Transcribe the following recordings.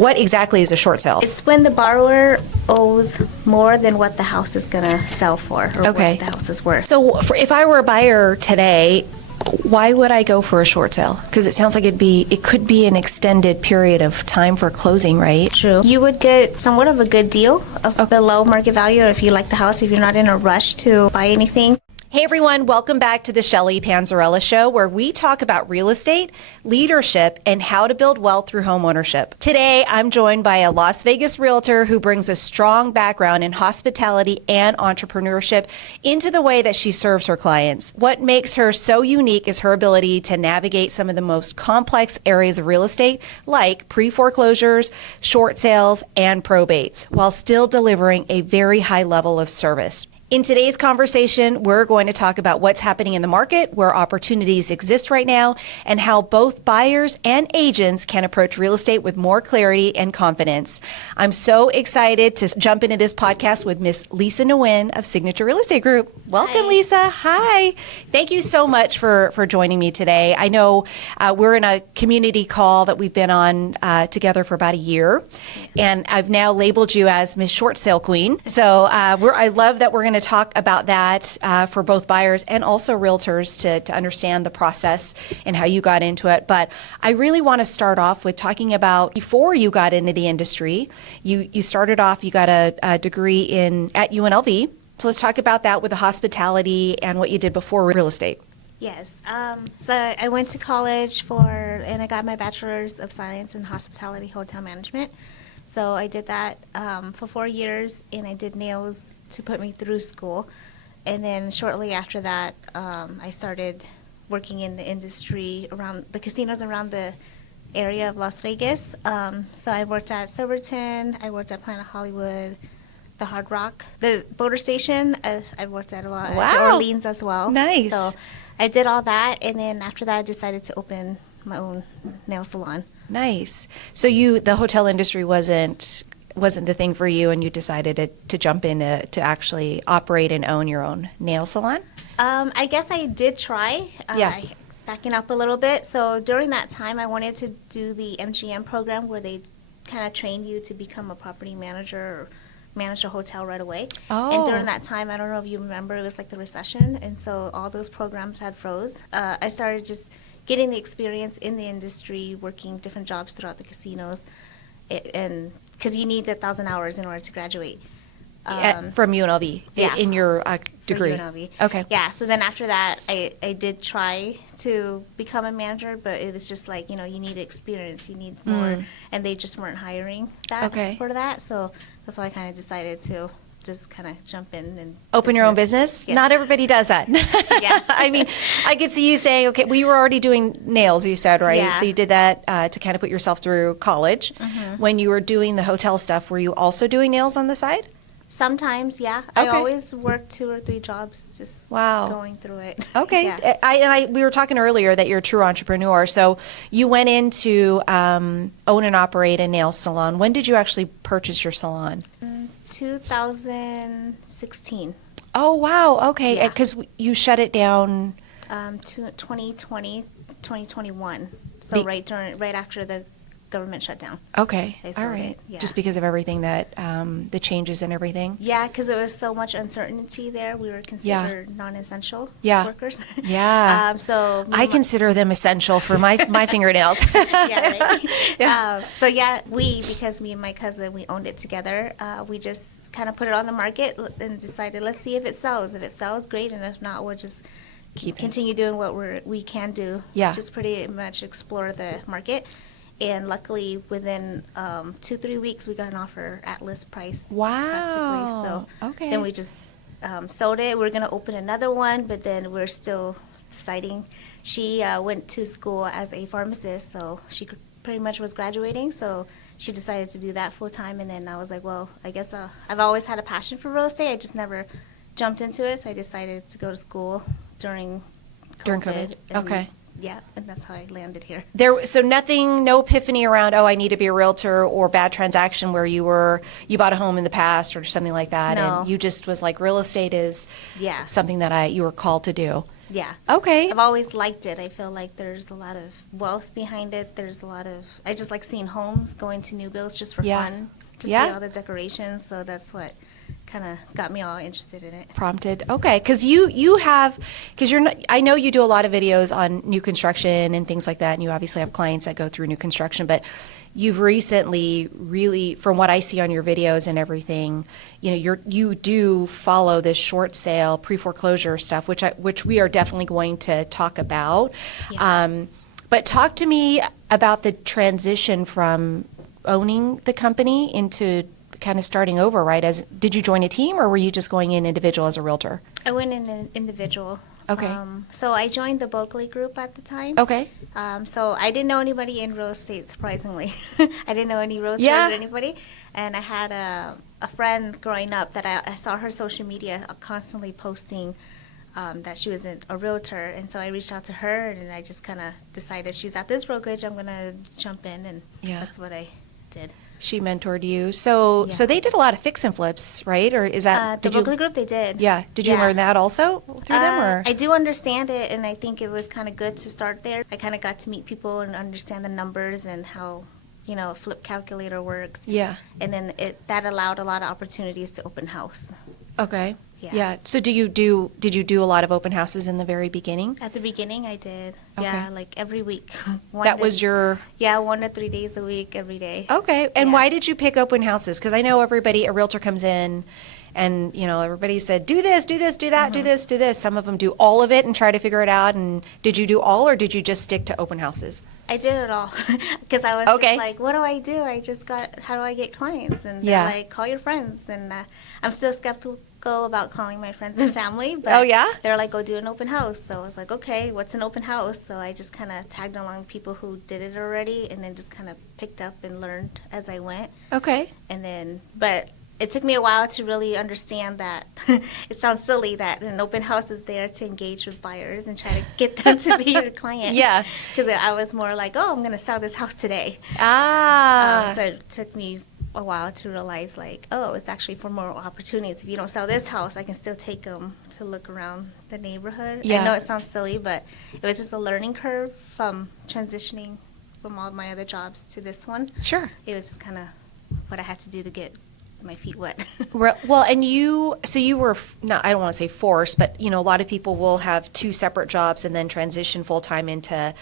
What exactly is a short sale? It's when the borrower owes more than what the house is going to sell for or Okay. what the house is worth. So if I were a buyer today, why would I go for a short sale? Because it sounds like it could be an extended period of time for closing, right? True. You would get somewhat of a good deal of below market value if you like the house, if you're not in a rush to buy anything. Hey everyone, welcome back to the Shelly Panzarella Show, where we talk about real estate, leadership, and how to build wealth through homeownership. Today, I'm joined by a Las Vegas realtor who brings a strong background in hospitality and entrepreneurship into the way that she serves her clients. What makes her so unique is her ability to navigate some of the most complex areas of real estate, like pre-foreclosures, short sales, and probates, while still delivering a very high level of service. In today's conversation, we're going to talk about what's happening in the market, where opportunities exist right now, and how both buyers and agents can approach real estate with more clarity and confidence. I'm so excited to jump into this podcast with Miss Lisa Nguyen of Signature Real Estate Group. Welcome, Hi. Lisa. Hi. Thank you so much for joining me today. I know we're in a community call that we've been on together for about a year, and I've now labeled you as Miss Short Sale Queen. So I love that we're going to talk about that for both buyers and also realtors to understand the process and how you got into it. But I really want to start off with talking about before you got into the industry. You started off, you got a degree at UNLV. So let's talk about that with the hospitality and what you did before real estate. Yes. So I went to college and I got my bachelor's of science in hospitality hotel management. So I did that for 4 years, and I did nails to put me through school. And then shortly after that, I started working in the industry around the casinos around the area of Las Vegas. So I worked at Silverton, I worked at Planet Hollywood, the Hard Rock, the Boater Station. I've worked at a lot, at Orleans as well. Nice. So I did all that, and then after that, I decided to open my own nail salon. Nice. So the hotel industry wasn't the thing for you, and you decided to jump in to actually operate and own your own nail salon? I guess I did try. Backing up a little bit. So during that time, I wanted to do the MGM program where they kind of train you to become a property manager or manage a hotel right away. Oh. And during that time, I don't know if you remember, it was like the recession, and so all those programs had froze. I started just getting the experience in the industry, working different jobs throughout the casinos, and because you need 1,000 hours in order to graduate. From UNLV, yeah. in your degree. From UNLV. Okay. Yeah, so then after that, I did try to become a manager, but it was just like, you need experience, you need more, and they just weren't hiring for that, so that's why I kind of decided to just kind of jump in and open your own business. Yes. Not everybody does that. Yeah. I mean, I could see you saying, okay, well, you were already doing nails, you said, right? Yeah. So you did that to kind of put yourself through college. Mm-hmm. When you were doing the hotel stuff, were you also doing nails on the side? Sometimes, yeah. Okay. I always work 2 or 3 jobs, just going through it. Okay. Yeah. We were talking earlier that you're a true entrepreneur. So you went in to own and operate a nail salon. When did you actually purchase your salon? 2016. Oh, wow. Okay. Yeah. Because you shut it down. 2020, 2021. So right after the government shutdown. Okay. They All started, right. yeah. Just because of everything that, the changes and everything? Yeah, because there was so much uncertainty there. We were considered non-essential workers. Yeah. I consider them essential for my fingernails. Yeah, right? Yeah. Because me and my cousin, we owned it together, we just kind of put it on the market and decided, let's see if it sells. If it sells, great, and if not, we'll just continue doing what we can do, which is pretty much explore the market. And luckily, within 2-3 weeks, we got an offer at list price. Wow. Practically. So then we just sold it. We're going to open another one, but then we're still deciding. She went to school as a pharmacist, so she pretty much was graduating. So she decided to do that full time. And then I was like, well, I guess I've always had a passion for real estate. I just never jumped into it. So I decided to go to school during COVID. Okay. Yeah, and that's how I landed here. So no epiphany around, I need to be a realtor, or bad transaction where you bought a home in the past or something like that. No. And you just was like, real estate is something that you were called to do. Yeah. Okay. I've always liked it. I feel like there's a lot of wealth behind it. There's a lot of, I just like seeing homes, going to new builds just for Yeah. fun, to Yeah. see all the decorations. So that's what kind of got me all interested in it. Prompted. Okay, because you have, because you're not, I know you do a lot of videos on new construction and things like that, and you obviously have clients that go through new construction, but you've recently really, from what I see on your videos and everything, you do follow this short sale pre-foreclosure stuff, which we are definitely going to talk about. Yeah. But talk to me about the transition from owning the company into kind of starting over, right? Did you join a team, or were you just going in individual as a realtor? I went in an individual. Okay. So I joined the Berkeley group at the time. Okay. So I didn't know anybody in real estate, surprisingly. I didn't know any realtors or anybody. And I had a friend growing up that I saw her social media constantly posting that she was a realtor. And so I reached out to her, and I just kind of decided she's at this brokerage, I'm going to jump in. And that's what I did. She mentored you. So they did a lot of fix and flips, right? Or is that the Berkeley group? They did. Yeah. Did you learn that also through them? Or I do understand it, and I think it was kind of good to start there. I kind of got to meet people and understand the numbers and how a flip calculator works. Yeah. And then that allowed a lot of opportunities to open house. Okay. Yeah. Yeah. So did you do a lot of open houses in the very beginning? At the beginning, I did. Okay. Yeah, like every week. That was your... Yeah, 1 to 3 days a week, every day. Okay. And why did you pick open houses? Because I know a realtor comes in and, everybody said, do this, do this, do that, do this, do this. Some of them do all of it and try to figure it out. And did you do all, or did you just stick to open houses? I did it all because I was just like, what do I do? How do I get clients? And they're like, call your friends. And I'm still skeptical about calling my friends and family, but they're like, go do an open house. So I was like, okay, what's an open house? So I just kind of tagged along people who did it already, and then just kind of picked up and learned as I went. Okay. And then, but it took me a while to really understand that it sounds silly that an open house is there to engage with buyers and try to get them to be your client. Yeah. Because I was more like, oh, I'm going to sell this house today. So it took me a while to realize, like, oh, it's actually for more opportunities. If you don't sell this house, I can still take them to look around the neighborhood. Yeah. I know it sounds silly, but it was just a learning curve from transitioning from all my other jobs to this one. Sure. It was just kind of what I had to do to get my feet wet. Well, and you were not, I don't want to say forced, but a lot of people will have two separate jobs and then transition full time into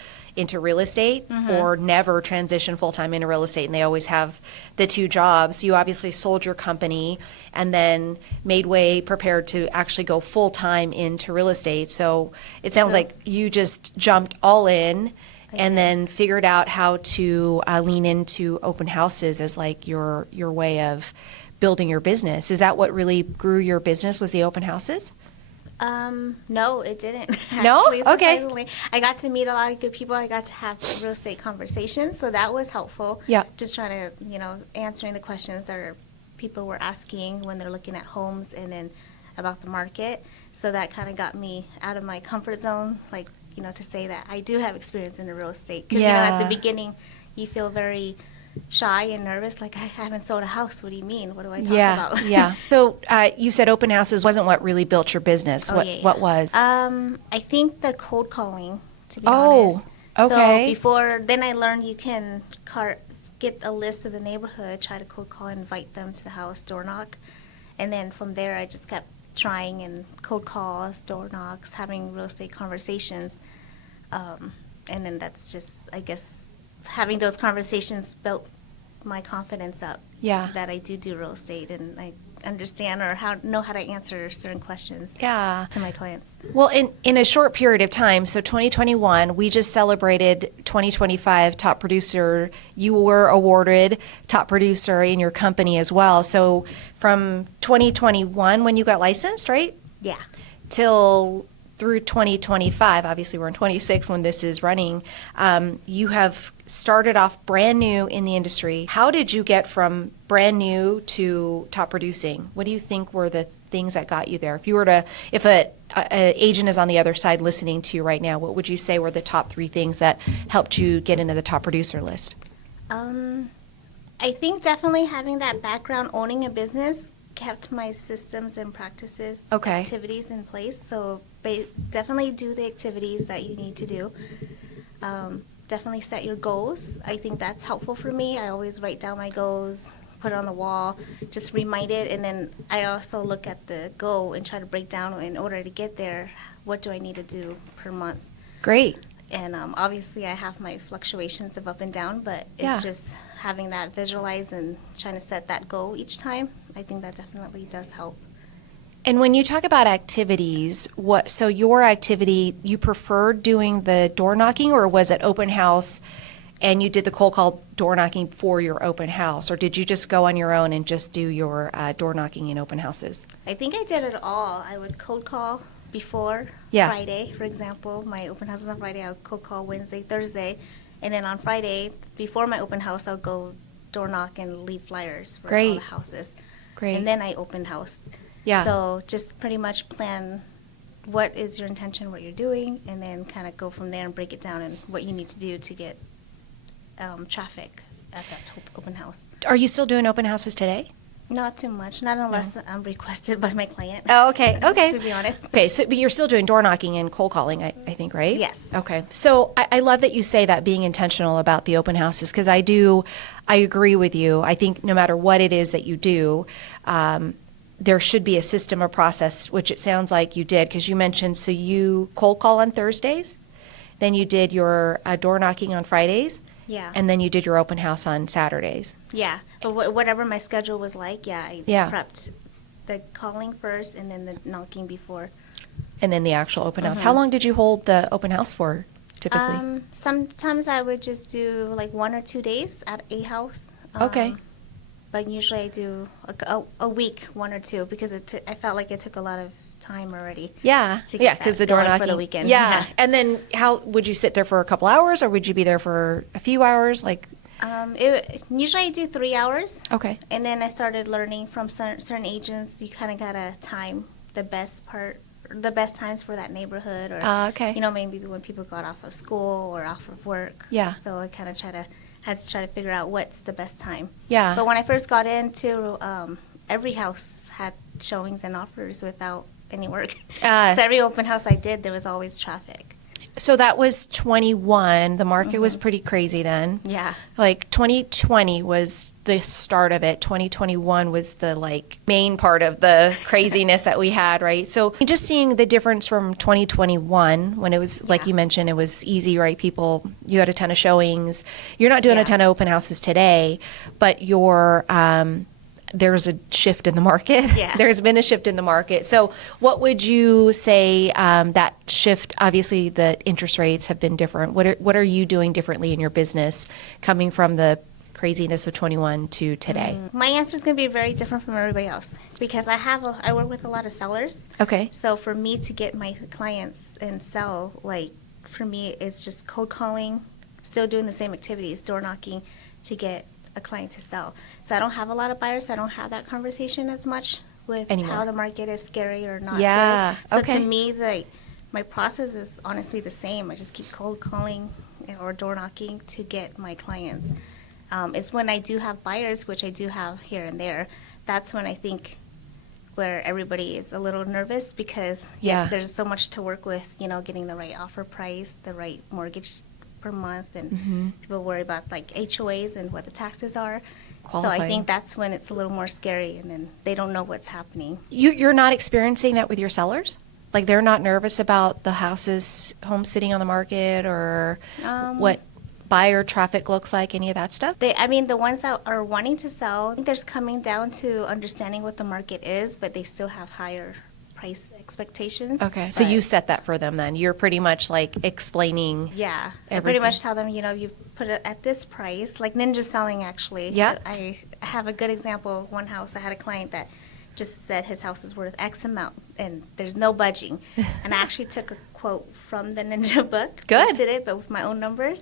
real estate, or never transition full time into real estate, and they always have the two jobs. You obviously sold your company and then made way, prepared to actually go full time into real estate. So it sounds like you just jumped all in. And then figured out how to lean into open houses as like your way of building your business. Is that what really grew your business, was the open houses? No, it didn't. No? Actually, Okay. surprisingly. I got to meet a lot of good people. I got to have real estate conversations, so that was helpful. Yeah. Just trying to, answering the questions that people were asking when they're looking at homes, and then about the market. So that kind of got me out of my comfort zone, like, to say that I do have experience in the real estate. Because, at the beginning, you feel very shy and nervous, like, I haven't sold a house. What do you mean? What do I talk about? Yeah. So you said open houses wasn't what really built your business. What was? I think the cold calling, to be honest. Okay. So before, then I learned you can get a list of the neighborhood, try to cold call, invite them to the house, door knock. And then from there, I just kept trying and cold calls, door knocks, having real estate conversations. And then that's just, I guess, having those conversations built my confidence up. Yeah. That I do real estate, and I understand or know how to answer certain questions. Yeah. To my clients. Well, in a short period of time, so 2021, we just celebrated 2025 top producer. You were awarded top producer in your company as well. So from 2021, when you got licensed, right? Yeah. Till through 2025, obviously we're in 26 when this is running, you have started off brand new in the industry. How did you get from brand new to top producing? What do you think were the things that got you there? If an agent is on the other side listening to you right now, what would you say were the top 3 things that helped you get into the top producer list? I think definitely having that background owning a business kept my systems and practices, Okay. activities in place. So definitely do the activities that you need to do. Definitely set your goals. I think that's helpful for me. I always write down my goals, put it on the wall, just remind it. And then I also look at the goal and try to break down, in order to get there, what do I need to do per month? Great. And obviously I have my fluctuations of up and down, but Yeah. it's just having that visualize and trying to set that goal each time. I think that definitely does help. And when you talk about activities, so your activity, you preferred doing the door knocking, or was it open house and you did the cold call door knocking for your open house, or did you just go on your own and just do your door knocking in open houses? I think I did it all. I would cold call before Yeah. Friday, for example. My open house is on Friday. I would cold call Wednesday, Thursday, and then on Friday, before my open house, I'll go door knock and leave flyers for all Great. the houses. Great. And then I open house. Yeah. So just pretty much plan what is your intention, what you're doing, and then kind of go from there and break it down and what you need to do to get traffic at that open house. Are you still doing open houses today? Not too much, not unless I'm requested by my client. Oh, okay. Okay. To be honest. Okay, so but you're still doing door knocking and cold calling, I think, right? Yes. Okay. So I love that you say that, being intentional about the open houses, because I agree with you. I think no matter what it is that you do, there should be a system or process, which it sounds like you did, because you mentioned, so you cold call on Thursdays, then you did your door knocking on Fridays, Yeah. and then you did your open house on Saturdays. Yeah, but whatever my schedule was like, I Yeah. prepped the calling first and then the knocking before. And then the actual open house. How long did you hold the open house for, typically? Sometimes I would just do like 1 or 2 days at a house. Okay. But usually I do a week, 1 or 2, because I felt like it took a lot of time already. Yeah, to get yeah, because that the door going knocking for the weekend. Yeah, and then how would you sit there for a couple hours, or would you be there for a few hours? Like, Usually I do 3 hours. okay, And then I started learning from certain agents. You kind of gotta time the best times for that neighborhood, or okay. maybe when people got off of school or off of work. Yeah. So I kind of had to try to figure out what's the best time. Yeah. But when I first got into, every house had showings and offers without any work. So every open house I did, there was always traffic. So that was 21. The market was pretty crazy then. Yeah. Like 2020 was the start of it. 2021 was the main part of the craziness that we had, right? So just seeing the difference from 2021, when it was, like you mentioned, it was easy, right? You had a ton of showings. You're not doing a ton of open houses today, but there's a shift in the market. Yeah. There's been a shift in the market. So what would you say that shift, obviously the interest rates have been different. What are you doing differently in your business coming from the craziness of 21 to today? My answer is going to be very different from everybody else, because I work with a lot of sellers. Okay. So for me to get my clients and sell, for me, it's just cold calling, still doing the same activities, door knocking, to get a client to sell. So I don't have a lot of buyers, so I don't have that conversation as much with Anymore. how the market is scary or not Yeah, scary. So okay. to me, my process is honestly the same. I just keep cold calling or door knocking to get my clients. It's when I do have buyers, which I do have here and there, that's when I think where everybody is a little nervous, because yes, there's so much to work with, getting the right offer price, the right mortgage per month, and people worry about HOAs and what the taxes are. Qualifying. So I think that's when it's a little more scary, and then they don't know what's happening. You're not experiencing that with your sellers? Like they're not nervous about the homes sitting on the market, or what buyer traffic looks like, any of that stuff? The ones that are wanting to sell, I think there's coming down to understanding what the market is, but they still have higher price expectations. Okay, so you set that for them then. You're pretty much explaining. Yeah, I everything. pretty much tell them, you put it at this price, like Ninja Selling actually. Yeah. I have a good example. One house, I had a client that just said his house is worth X amount, and there's no budging. And I actually took a quote from the Ninja book. Good. Listed it, but with my own numbers.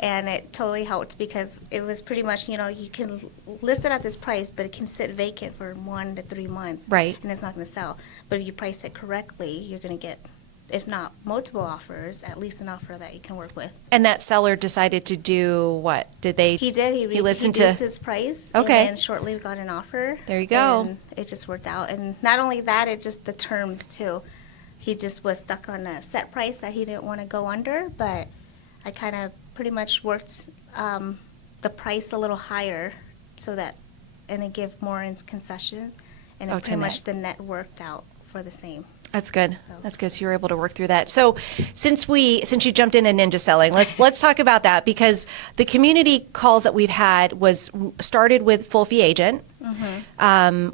And it totally helped, because it was pretty much, you can list it at this price, but it can sit vacant for 1 to 3 months. Right. And it's not going to sell. But if you price it correctly, you're going to get if not multiple offers, at least an offer that you can work with. And that seller decided to do what? Did they? He did. He listened reduced to his price. Okay. And then shortly we got an offer. There you go. And it just worked out. And not only that, it just the terms too. He just was stuck on a set price that he didn't want to go under, but I kind of pretty much worked the price a little higher so that, and it give more in concession, and it pretty much the net worked out for the same. That's good. So. That's good. So you were able to work through that. So since you jumped into ninja selling, let's talk about that, because the community calls that we've had started with Full Fee Agent,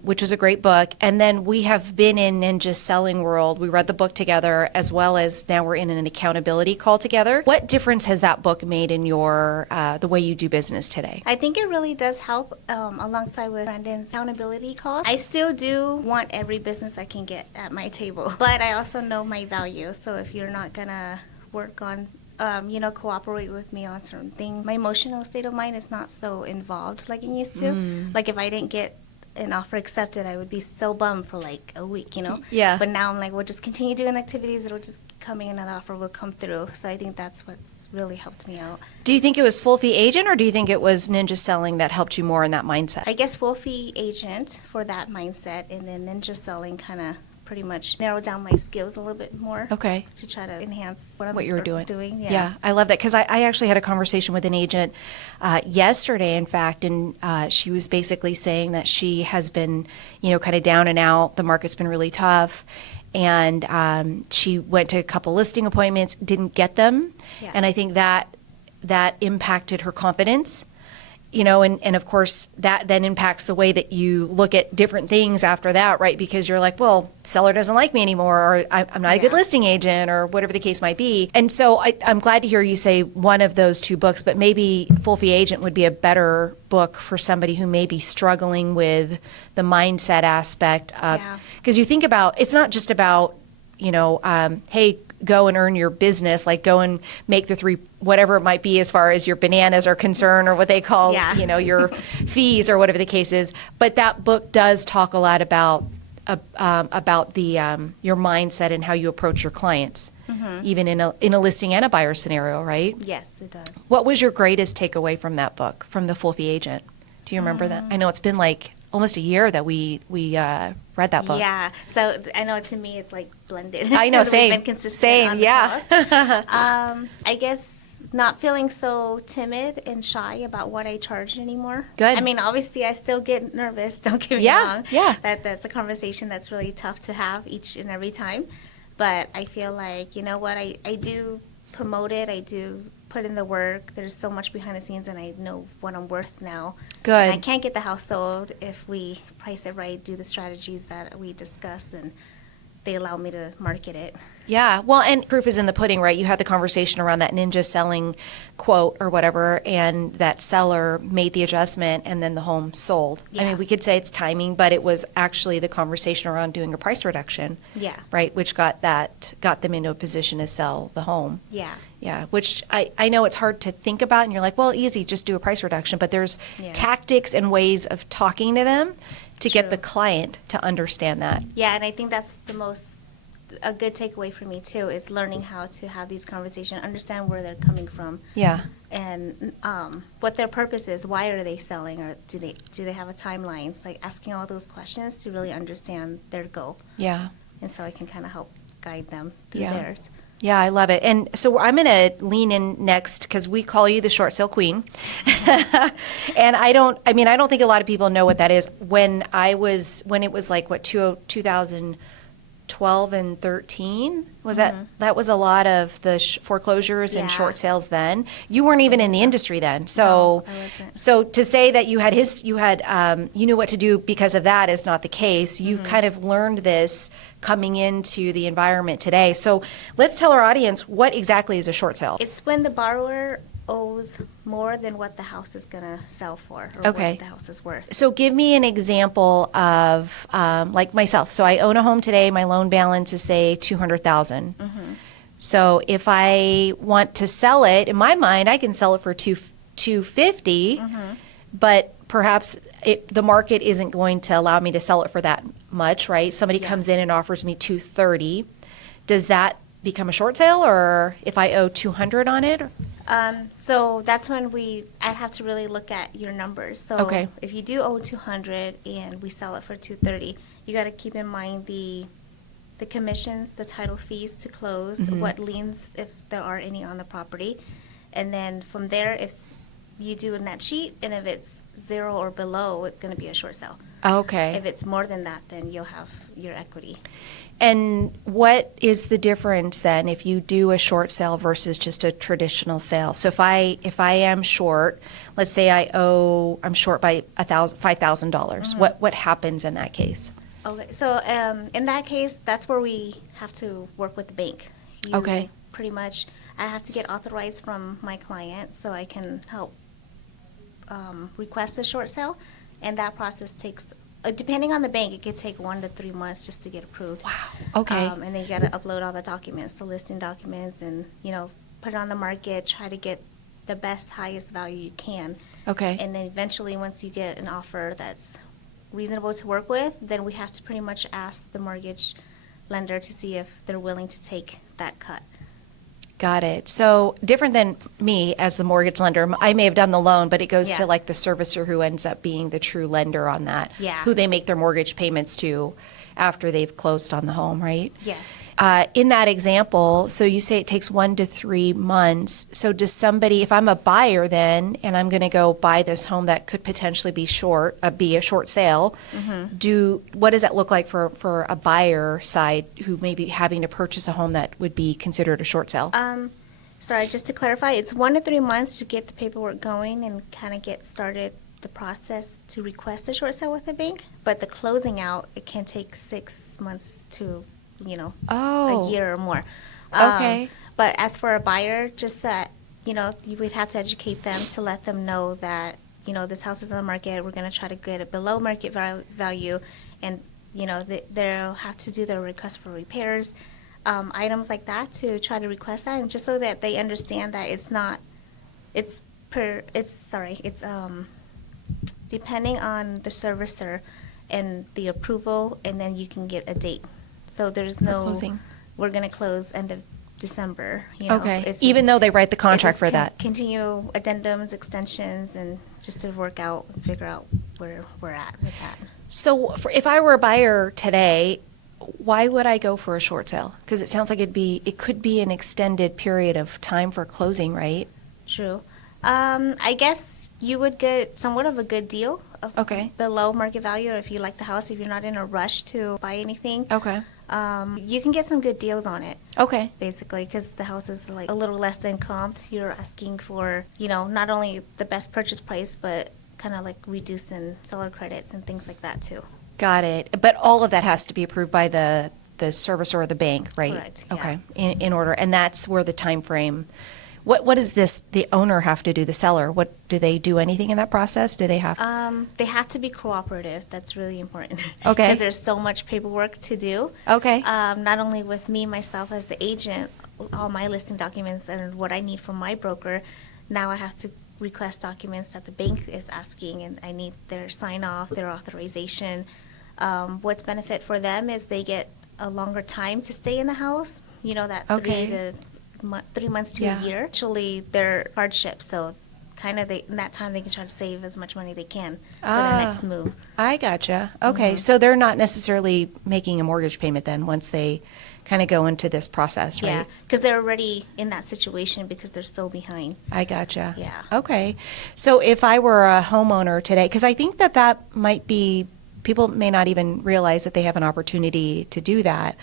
which is a great book. And then we have been in ninja selling world. We read the book together, as well as now we're in an accountability call together. What difference has that book made in your the way you do business today? I think it really does help alongside with Brandon's accountability call. I still do want every business I can get at my table, but I also know my value. So if you're not gonna work on cooperate with me on certain things, my emotional state of mind is not so involved like it used to. Like if I didn't get an offer accepted, I would be so bummed for like a week, Yeah. But now I'm like, we'll just continue doing activities. It'll just keep coming, another offer will come through. So I think that's what's really helped me out. Do you think it was Full Fee Agent, or do you think it was ninja selling that helped you more in that mindset? I guess Full Fee Agent for that mindset, and then ninja selling kind of pretty much narrow down my skills a little bit more. Okay. To try to enhance what you were doing. Yeah. I love that, because I actually had a conversation with an agent yesterday, in fact, and she was basically saying that she has been, kind of down and out. The market's been really tough. And she went to a couple listing appointments, didn't get them. Yeah. And I think that impacted her confidence. And of course, that then impacts the way that you look at different things after that, right? Because you're like, well, seller doesn't like me anymore, or I'm not a good listing agent, or whatever the case might be. And so I'm glad to hear you say one of those two books, but maybe Full Fee Agent would be a better book for somebody who may be struggling with the mindset aspect of, because you think about, it's not just about, hey, go and earn your business, like go and make the three, whatever it might be as far as your bananas are concerned, or what they call, your fees, or whatever the case is. But that book does talk a lot about the your mindset and how you approach your clients, even in a listing and a buyer scenario, right? Yes, it does. What was your greatest takeaway from that book, from the Full Fee Agent? Do you remember that? I know it's been like almost a year that we read that book. Yeah. So I know to me it's like blended. I know, same. We've been consistent Same, on the calls. I guess not feeling so timid and shy about what I charge anymore. Good. I mean, obviously I still get nervous, don't get me wrong. Yeah. That's a conversation that's really tough to have each and every time. But I feel like, you know what, I do promote it, I do put in the work. There's so much behind the scenes, and I know what I'm worth now. Good. And I can't get the house sold if we price it right, do the strategies that we discussed, and they allow me to market it. Yeah. Well, and proof is in the pudding, right? You had the conversation around that ninja selling quote or whatever, and that seller made the adjustment, and then the home sold. Yeah. I mean, we could say it's timing, but it was actually the conversation around doing a price reduction. Yeah. Right, which got them into a position to sell the home. Yeah. Yeah, which I know it's hard to think about, and you're like, well, easy, just do a price reduction. But there's tactics and ways of talking to them to get the client to understand that. Yeah, and I think that's a good takeaway for me too, is learning how to have these conversations, understand where they're coming from. Yeah. And what their purpose is. Why are they selling, or do they have a timeline? It's like asking all those questions to really understand their goal. Yeah. And so I can kind of help guide them through theirs. Yeah, I love it. And so I'm going to lean in next, because we call you the short sale queen. And I don't think a lot of people know what that is. When it was like, 2012 and 13, was that was a lot of the foreclosures and short sales then. You weren't even in the industry then. So, no, I wasn't. So to say that you knew what to do because of that is not the case. You kind of learned this coming into the environment today. So let's tell our audience, what exactly is a short sale? It's when the borrower owes more than what the house is going to sell for, or what the house is worth. So give me an example of, like myself. So I own a home today. My loan balance is, say, $200,000. So if I want to sell it, in my mind, I can sell it for $250, but perhaps the market isn't going to allow me to sell it for that much, right? Somebody comes in and offers me $230. Does that become a short sale, or if I owe 200 on it? So that's when I'd have to really look at your numbers. So Okay. if you do owe 200 and we sell it for 230, you got to keep in mind the commissions, the title fees to close, what liens, if there are any on the property. And then from there, if you do a net sheet, and if it's 0 or below, it's going to be a short sale. Okay. If it's more than that, then you'll have your equity. And what is the difference then if you do a short sale versus just a traditional sale? So if I am short, let's say I'm short by $5,000. What happens in that case? Okay, so in that case, that's where we have to work with the bank. Okay. Pretty much, I have to get authorized from my client so I can help request a short sale, and that process takes, depending on the bank, it could take 1 to 3 months just to get approved. Wow. Okay. And then you got to upload all the documents, the listing documents, and put it on the market. Try to get the best, highest value you can. Okay. And then eventually, once you get an offer that's reasonable to work with, then we have to pretty much ask the mortgage lender to see if they're willing to take that cut. Got it. So different than me as the mortgage lender, I may have done the loan, but it goes to Yeah. like the servicer who ends up being the true lender on that. Yeah. Who they make their mortgage payments to after they've closed on the home, right? Yes. In that example, so you say it takes 1 to 3 months. So does somebody, if I'm a buyer then, and I'm going to go buy this home that could potentially be a short sale, what does that look like for a buyer side who may be having to purchase a home that would be considered a short sale? Sorry, just to clarify, it's 1 to 3 months to get the paperwork going and kind of get started the process to request a short sale with the bank. But the closing out, it can take 6 months to a year or more. Okay. But as for a buyer, just you would have to educate them to let them know that this house is on the market. We're going to try to get it below market value, and they'll have to do their request for repairs, items like that, to try to request that, and just so that they understand that it's depending on the servicer and the approval, and then you can get a date. So there's no closing. We're going to close end of December. Okay. It's Even though they write the it's contract just for that. Continue addendums, extensions, and just to work out and figure out where we're at with that. So if I were a buyer today, why would I go for a short sale? Because it sounds like it could be an extended period of time for closing, right? True. I guess you would get somewhat of a good deal of Okay. below market value if you like the house, if you're not in a rush to buy anything. Okay. You can get some good deals on it. Okay. Basically, because the house is like a little less than comped. You're asking for, not only the best purchase price, but kind of like reducing seller credits and things like that too. Got it. But all of that has to be approved by the servicer or the bank, right? Correct, yeah. Okay. In order. And that's where the time frame. What does the owner have to do, the seller? What do they do anything in that process? Do they have? They have to be cooperative. That's really important. Okay. Because there's so much paperwork to do. Okay. Not only with me, myself as the agent, all my listing documents and what I need from my broker. Now I have to request documents that the bank is asking, and I need their sign off, their authorization. What's benefit for them is they get a longer time to stay in the house. That Okay. 3 months to Yeah. a year. Actually, they're hardship, so kind of in that time they can try to save as much money they can for their next move. I gotcha. Okay. So they're not necessarily making a mortgage payment then once they kind of go into this process, right? Yeah, because they're already in that situation because they're so behind. I gotcha. Yeah. Okay. So if I were a homeowner today, because I think that might be, people may not even realize that they have an opportunity to do that.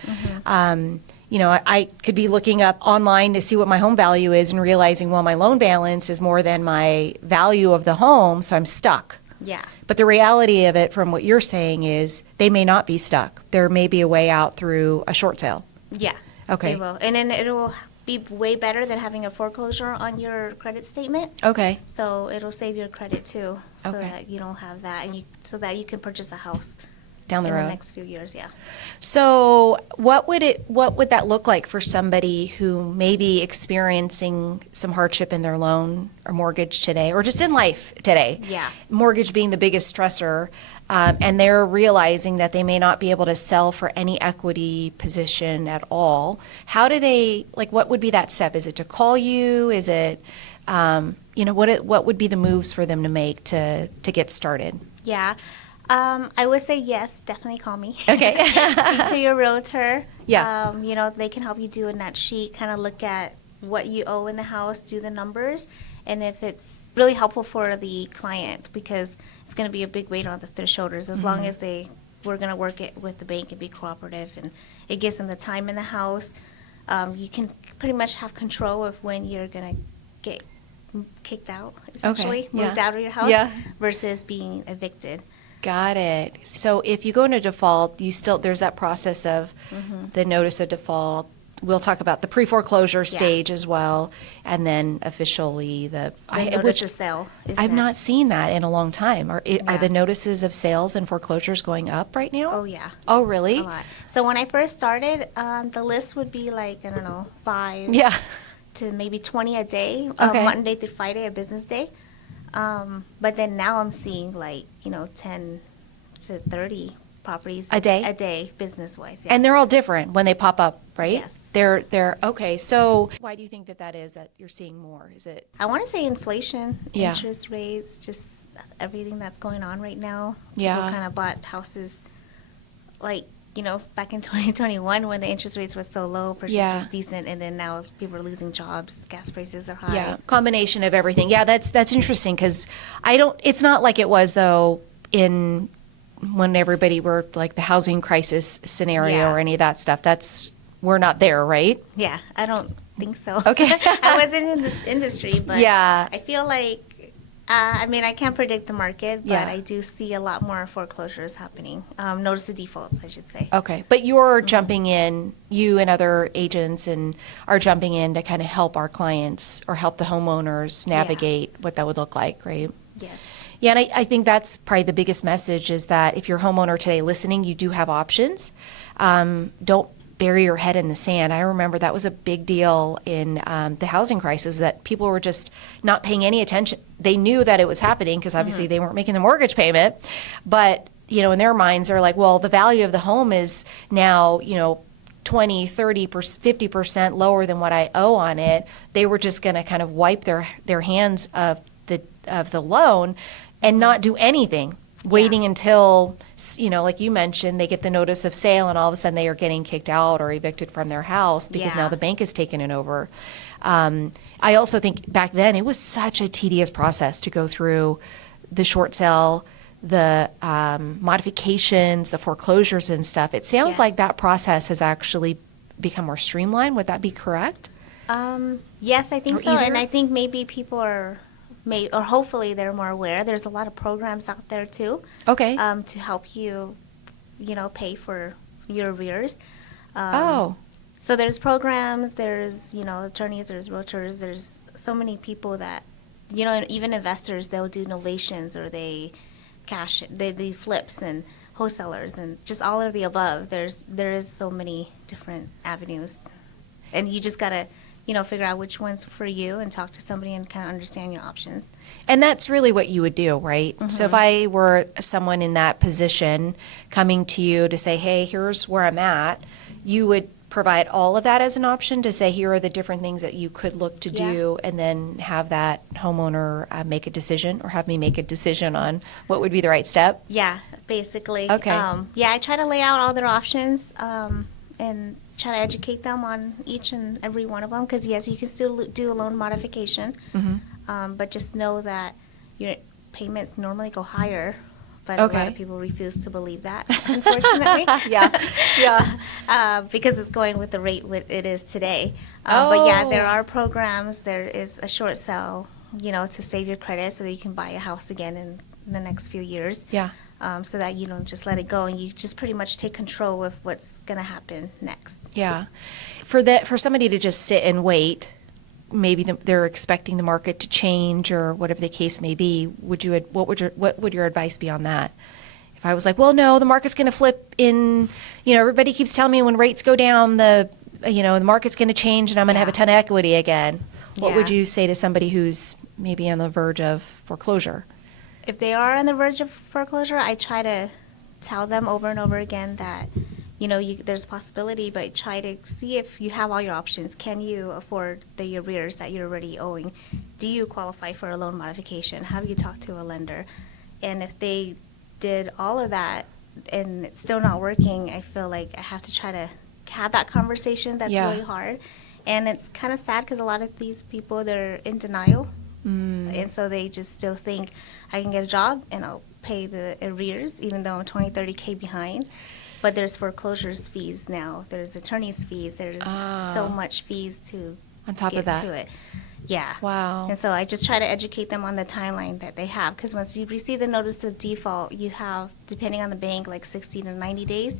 I could be looking up online to see what my home value is and realizing, well, my loan balance is more than my value of the home, so I'm stuck. Yeah. But the reality of it, from what you're saying, is they may not be stuck. There may be a way out through a short sale. Yeah. Okay. They will. And then it will be way better than having a foreclosure on your credit statement. Okay. So it'll save your credit too, so Okay. that you don't have that, and so that you can purchase a house down the in road. the next few years, yeah. So what would that look like for somebody who may be experiencing some hardship in their loan or mortgage today, or just in life today? Yeah. Mortgage being the biggest stressor, and they're realizing that they may not be able to sell for any equity position at all. How do they, like, what would be that step? Is it to call you? Is it, what would be the moves for them to make to get started? Yeah. I would say yes, definitely call me. Okay. Speak to your realtor. Yeah. They can help you do a net sheet, kind of look at what you owe in the house, do the numbers, and if it's really helpful for the client, because it's going to be a big weight on their shoulders, as long as we're going to work it with the bank and be cooperative, and it gives them the time in the house. You can pretty much have control of when you're going to get kicked out, essentially, moved out of your house, versus being evicted. Got it. So if you go into default, there's that process of the notice of default. We'll talk about the pre-foreclosure stage as well, and then officially the notice of sale. I've not seen that in a long time. Are the notices of sales and foreclosures going up right now? Oh, yeah. Oh, really? A lot. So when I first started, the list would be like, I don't know, 5 to maybe 20 a day, Monday through Friday, a business day. But then now I'm seeing 10 to 30 properties a day, business-wise. Yeah. And they're all different when they pop up, right? Yes. They're okay. So why do you think that is that you're seeing more? Is it? I want to say inflation, interest rates, just everything that's going on right now. Yeah. People kind of bought houses back in 2021 when the interest rates were so low, purchase was decent, and then now people are losing jobs, gas prices are high. Yeah, combination of everything. Yeah, that's interesting because it's not like it was though when everybody were like the housing crisis scenario or any of that stuff. We're not there, right? Yeah, I don't think so. Okay. I wasn't in this industry, but I feel like, I can't predict the market, but I do see a lot more foreclosures happening. Notice of defaults, I should say. Okay. But you're jumping in, you and other agents are jumping in to kind of help our clients or help the homeowners navigate what that would look like, right? Yes. Yeah, and I think that's probably the biggest message is that if you're a homeowner today listening, you do have options. Don't bury your head in the sand. I remember that was a big deal in the housing crisis, that people were just not paying any attention. They knew that it was happening because obviously they weren't making the mortgage payment, but in their minds they're like, well, the value of the home is now 20, 30, 50% lower than what I owe on it. They were just going to kind of wipe their hands of the loan and not do anything, waiting until, like you mentioned, they get the notice of sale and all of a sudden they are getting kicked out or evicted from their house because now the bank has taken it over. I also think back then it was such a tedious process to go through the short sale, the modifications, the foreclosures and stuff. It sounds like that process has actually become more streamlined. Would that be correct? Yes, I think so. Easier? And I think maybe people or hopefully they're more aware. There's a lot of programs out there too. Okay. To help you, pay for your arrears. So there's programs, there's, attorneys, there's realtors, there's so many people that, and even investors, they'll do novations or they do flips and wholesalers and just all of the above. There is so many different avenues. And you just got to, figure out which one's for you and talk to somebody and kind of understand your options. And that's really what you would do, right? Mm-hmm. So if I were someone in that position coming to you to say, hey, here's where I'm at, you would provide all of that as an option to say, here are the different things that you could look to do, and then have that homeowner make a decision or have me make a decision on what would be the right step? Yeah, basically. Okay. I try to lay out all their options and try to educate them on each and every one of them, because yes, you can still do a loan modification, but just know that your payments normally go higher, but a lot of people refuse to believe that, unfortunately. Because it's going with the rate it is today. But yeah, there are programs. There is a short sale, to save your credit so that you can buy a house again in the next few years. Yeah. So that you don't just let it go and you just pretty much take control of what's going to happen next. Yeah. For somebody to just sit and wait, maybe they're expecting the market to change or whatever the case may be, what would your advice be on that? if I was like, well, no, the market's going to flip in, everybody keeps telling me when rates go down, the market's going to change and I'm going to have a ton of equity again. What would you say to somebody who's maybe on the verge of foreclosure? If they are on the verge of foreclosure, I try to tell them over and over again that, there's a possibility, but try to see if you have all your options. Can you afford the arrears that you're already owing? Do you qualify for a loan modification? Have you talked to a lender? And if they did all of that and it's still not working, I feel like I have to try to have that conversation. That's really hard. And it's kind of sad because a lot of these people, they're in denial. And so they just still think I can get a job and I'll pay the arrears even though I'm 20, 30K behind. But there's foreclosures fees now. There's attorney's fees. There's so much fees to on top get of that. to it. Yeah. Wow. And so I just try to educate them on the timeline that they have, because once you receive the notice of default, you have, depending on the bank, like 60 to 90 days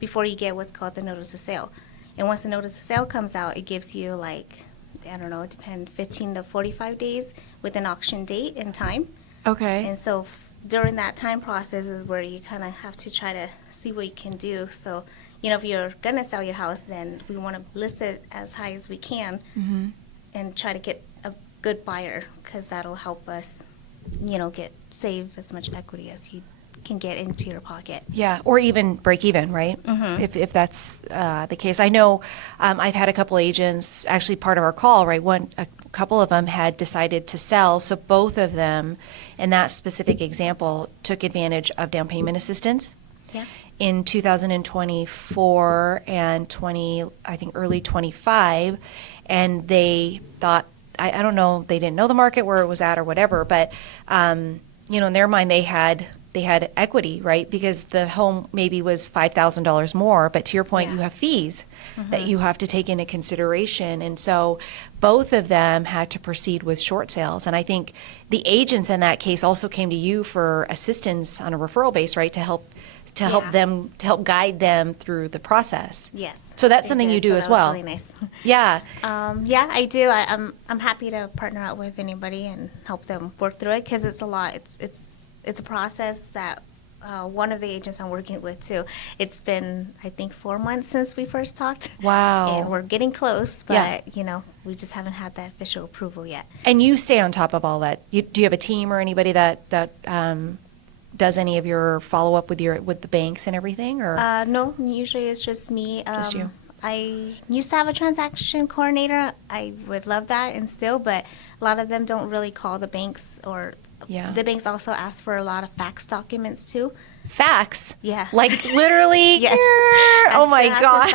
before you get what's called the notice of sale. And once the notice of sale comes out, it gives you like, I don't know, it depends, 15 to 45 days with an auction date and time. Okay. And so during that time process is where you kind of have to try to see what you can do. So, if you're going to sell your house, then we want to list it as high as we can and try to get a good buyer, because that'll help us, save as much equity as you can get into your pocket. Yeah, or even break even, right? If that's the case. I know I've had a couple agents, actually part of our call, right? A couple of them had decided to sell, so both of them, in that specific example, took advantage of down payment assistance. Yeah. In 2024 and early 25, and they thought, I don't know, they didn't know the market where it was at or whatever, but in their mind they had equity, right? Because the home maybe was $5,000 more, but to your point, you have fees that you have to take into consideration. And so both of them had to proceed with short sales. And I think the agents in that case also came to you for assistance on a referral base, right? To help guide them through the process. Yes. So that's something you do as well. That was really nice. Yeah. Yeah, I do. I'm happy to partner out with anybody and help them work through it, because it's a lot. It's a process that one of the agents I'm working with too. It's been, I think, 4 months since we first talked. Wow. And we're getting close, but we just haven't had that official approval yet. And you stay on top of all that. Do you have a team or anybody that does any of your follow up with the banks and everything? Or no, usually it's just me. Just you. I used to have a transaction coordinator. I would love that and still, but a lot of them don't really call the banks, or the banks also ask for a lot of fax documents too. Fax? Yeah. Like literally? Yes. Oh my God.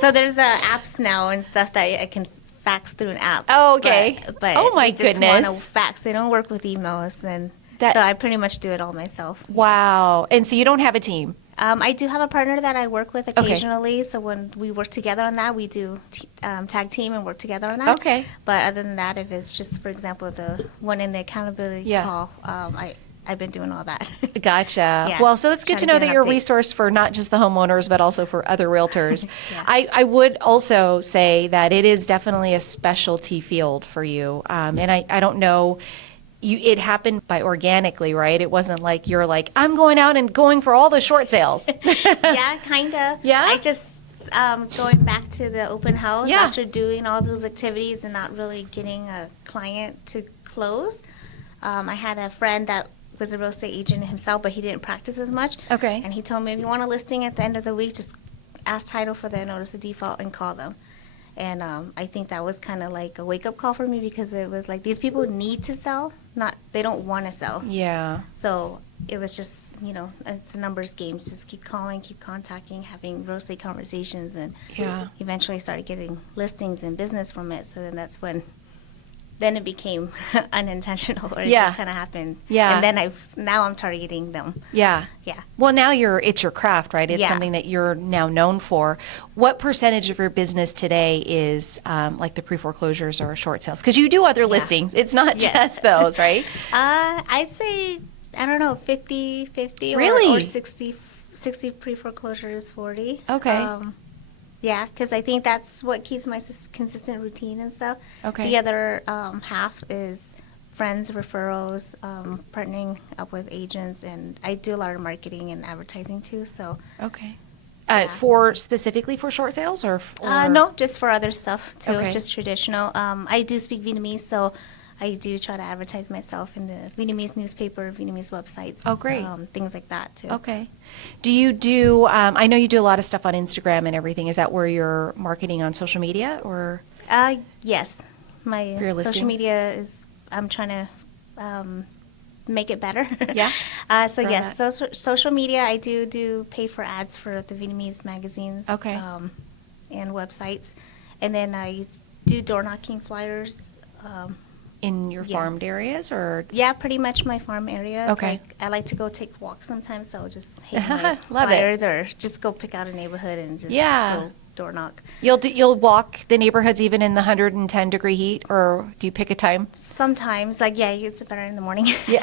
So there's the apps now and stuff that I can fax through an app. Oh, okay. But oh my they just goodness. want to fax. They don't work with emails, and so I pretty much do it all myself. Wow. And so you don't have a team? I do have a partner that I work with occasionally. Okay. So when we work together on that, we do tag team and work together on that. Okay. But other than that, if it's just, for example, the one in the accountability call, I've been doing all that. Gotcha. Yeah. Well, so that's good to know that you're a resource for not just the homeowners, but also for other realtors. I would also say that it is definitely a specialty field for you. And I don't know, it happened by organically, right? It wasn't like you're like, I'm going out and going for all the short sales. Yeah, kind of. Yeah? I just, going back to the open house after doing all those activities and not really getting a client to close. I had a friend that was a real estate agent himself, but he didn't practice as much. Okay. And he told me, if you want a listing at the end of the week, just ask title for the notice of default and call them. And I think that was kind of like a wake-up call for me, because it was like these people need to sell, they don't want to sell. Yeah. So it was just, it's a numbers game. Just keep calling, keep contacting, having real estate conversations, and eventually started getting listings and business from it. So then it became unintentional, or it just kind of happened. Yeah. And then now I'm targeting them. Yeah. Yeah. Well, now it's your craft, right? It's something that you're now known for. What percentage of your business today is like the pre-foreclosures or short sales? Because you do other listings. It's not just those, right? I'd say, I don't know, 50-50 really? or 60 pre-foreclosures, 40. Okay. Yeah, because I think that's what keeps my consistent routine and stuff. Okay. The other half is friends, referrals, partnering up with agents, and I do a lot of marketing and advertising too. So Okay. Yeah. Specifically for short sales or no, just for other stuff too, Okay. just traditional. I do speak Vietnamese, so I do try to advertise myself in the Vietnamese newspaper, Vietnamese websites. Oh, great. Things like that too. Okay. Do you do, I know you do a lot of stuff on Instagram and everything. Is that where you're marketing on social media or? Yes, my For your social listings? media is. I'm trying to make it better. Yeah. So Grow yes, that. social media. I do pay for ads for the Vietnamese magazines. Okay. And websites, and then I do door knocking flyers. In your Yeah. farmed areas or? Yeah, pretty much my farm areas. Okay. Like, I like to go take walks sometimes, so I'll just hang my Love it. flyers or just go pick out a neighborhood and just Yeah. go door knock. You'll walk the neighborhoods even in the 110-degree heat, or do you pick a time? Sometimes, like, yeah, it's better in the morning. Yeah,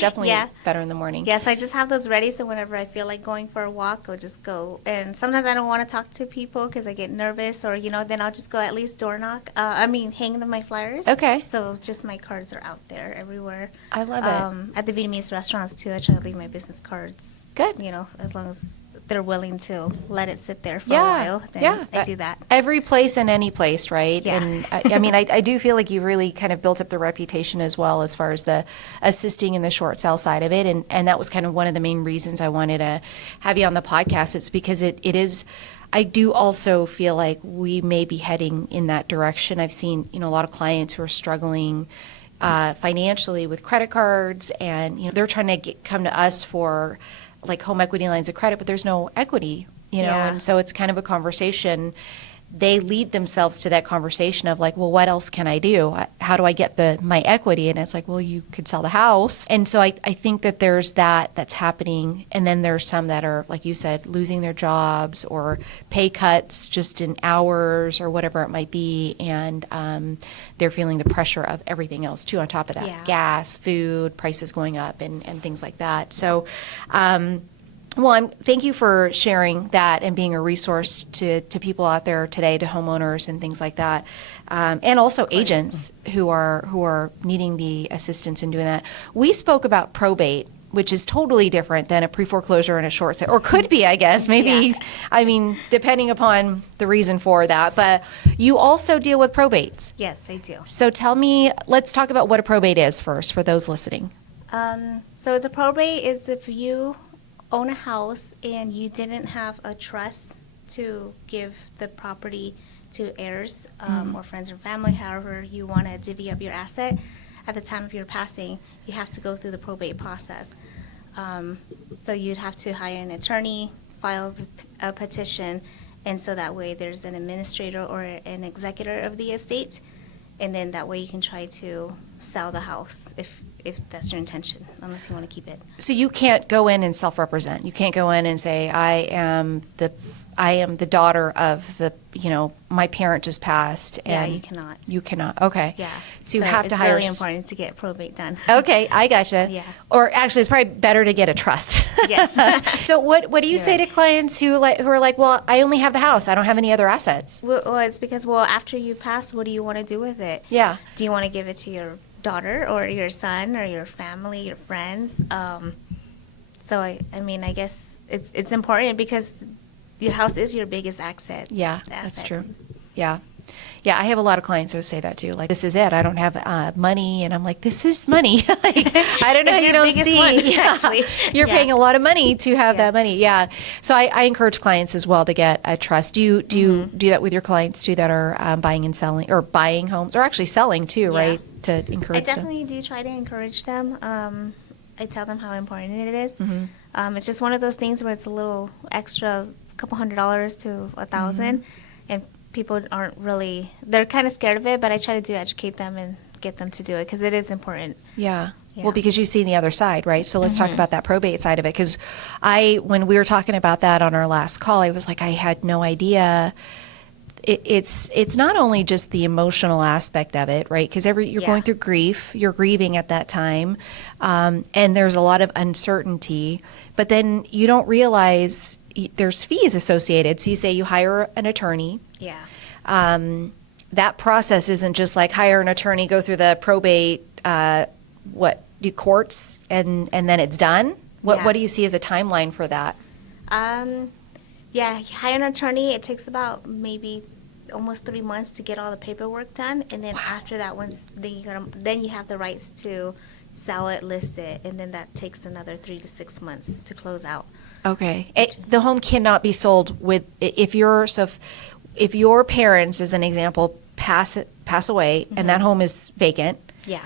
definitely Yeah. better in the morning. Yes, I just have those ready, so whenever I feel like going for a walk, I'll just go. And sometimes I don't want to talk to people because I get nervous, or, then I'll just go at least door knock. Hang my flyers. Okay. So just my cards are out there everywhere. I love it. At the Vietnamese restaurants, too, I try to leave my business cards. Good. As long as they're willing to let it sit there for a Yeah, while, then yeah. I do that. Every place and any place, right? Yeah. And I do feel like you really kind of built up the reputation as well as far as the assisting in the short sale side of it. And that was kind of one of the main reasons I wanted to have you on the podcast. It's because it is, I do also feel like we may be heading in that direction. I've seen, a lot of clients who are struggling financially with credit cards, and they're trying to come to us for like home equity lines of credit, but there's no equity, Yeah. and so it's kind of a conversation. They lead themselves to that conversation of like, well, what else can I do? How do I get my equity? And it's like, well, you could sell the house. And so I think that there's that's happening. And then there's some that are, like you said, losing their jobs or pay cuts just in hours or whatever it might be. And they're feeling the pressure of everything else too on top of that. Yeah. Gas, food, prices going up and things like that. So, thank you for sharing that and being a resource to people out there today, to homeowners and things like that, and also agents who are needing the assistance in doing that. We spoke about probate, which is totally different than a pre-foreclosure and a short sale, or could be, I guess. Maybe, Yeah. Depending upon the reason for that. But you also deal with probates. Yes, I do. So let's talk about what a probate is first for those listening. So it's a probate is if you own a house and you didn't have a trust to give the property to heirs or friends or family, however you want to divvy up your asset at the time of your passing, you have to go through the probate process. So you'd have to hire an attorney, file a petition, and so that way there's an administrator or an executor of the estate, and then that way you can try to sell the house if that's your intention, unless you want to keep it. So you can't go in and self-represent. You can't go in and say, I am the daughter of my parent just passed. Yeah, And you cannot. You cannot. Okay. Yeah. So you have to it's hire. really important to get probate done. Okay, I gotcha. Yeah. Or actually, it's probably better to get a trust. Yes. So what do you You're say right. to clients who are like, well, I only have the house. I don't have any other assets. Well, it's because, after you pass, what do you want to do with it? Yeah. Do you want to give it to your daughter or your son or your family, your friends? So I guess it's important because your house is your biggest asset. Yeah, that's asset. true. Yeah. Yeah, I have a lot of clients who say that too. Like, this is it. I don't have money. And I'm like, this is money. Like, I don't know how It's you your don't biggest see. one, Yeah. actually. You're Yeah. paying a lot of money to have Yeah. that money. Yeah. So I encourage clients as well to get a trust. Do you do that with your clients too that are buying and selling, or buying homes, or actually selling too, Yeah. right? To I encourage them. definitely do try to encourage them. I tell them how important it is. Mm-hmm. It's just one of those things where it's a little extra, a couple $100 to $1,000, Mm-hmm. and people aren't really, they're kind of scared of it, but I try to educate them and get them to do it because it is important. Yeah. Yeah. Well, because you've seen the other side, right? So let's talk about that probate side of it. Because when we were talking about that on our last call, I was like, I had no idea. It's not only just the emotional aspect of it, right? Because you're Yeah. going through grief, you're grieving at that time, and there's a lot of uncertainty. But then you don't realize there's fees associated. So you say you hire an attorney. Yeah. that process isn't just like hire an attorney, go through the probate, do courts, and then it's done? What do you see as a timeline for that? Yeah, hire an attorney. It takes about maybe almost 3 months to get all the paperwork done, and then after that, then you have the rights to sell it, list it, and then that takes another 3 to 6 months to close out. Okay. The home cannot be sold if your parents, as an example, pass away, and that home is vacant. Yeah.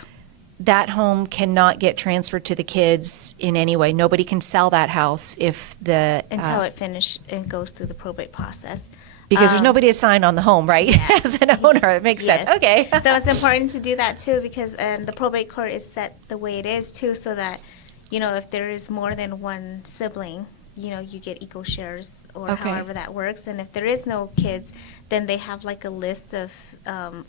That home cannot get transferred to the kids in any way. Nobody can sell that house until it finishes and goes through the probate process. Because there's nobody assigned on the home, right? Yeah. As an owner, it makes sense. Okay. So it's important to do that too, because the probate court is set the way it is too, so that, if there is more than one sibling, you get equal shares or however that works. And if there is no kids, then they have like a list of